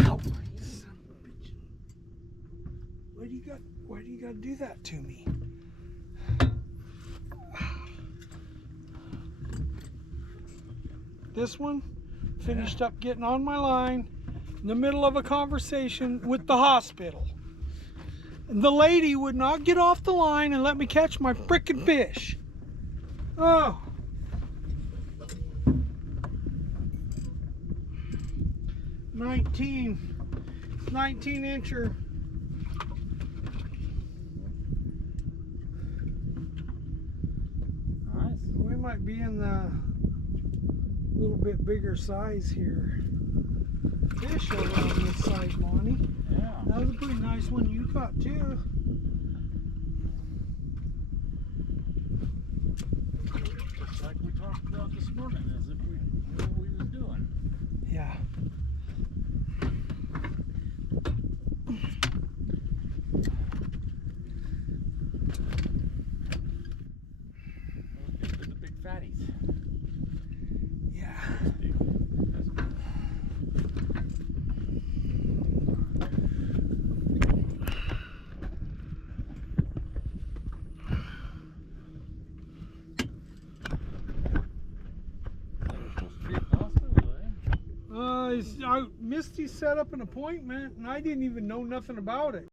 Ow! Son of a bitch. Why do you got to do that to me? This one finished up getting on my line in the middle of a conversation with the hospital. And the lady would not get off the line and let me catch my frickin' fish. Oh. Nineteen incher. Nice. We might be in the little bit bigger size here. Fish over on this side, Monty. Yeah. That was a pretty nice one you caught too. Just like we talked about this morning, as if we knew what we was doing. Yeah. Those are the big fatties. Yeah. That's big. That's big. Misty set up an appointment and I didn't even know nothing about it.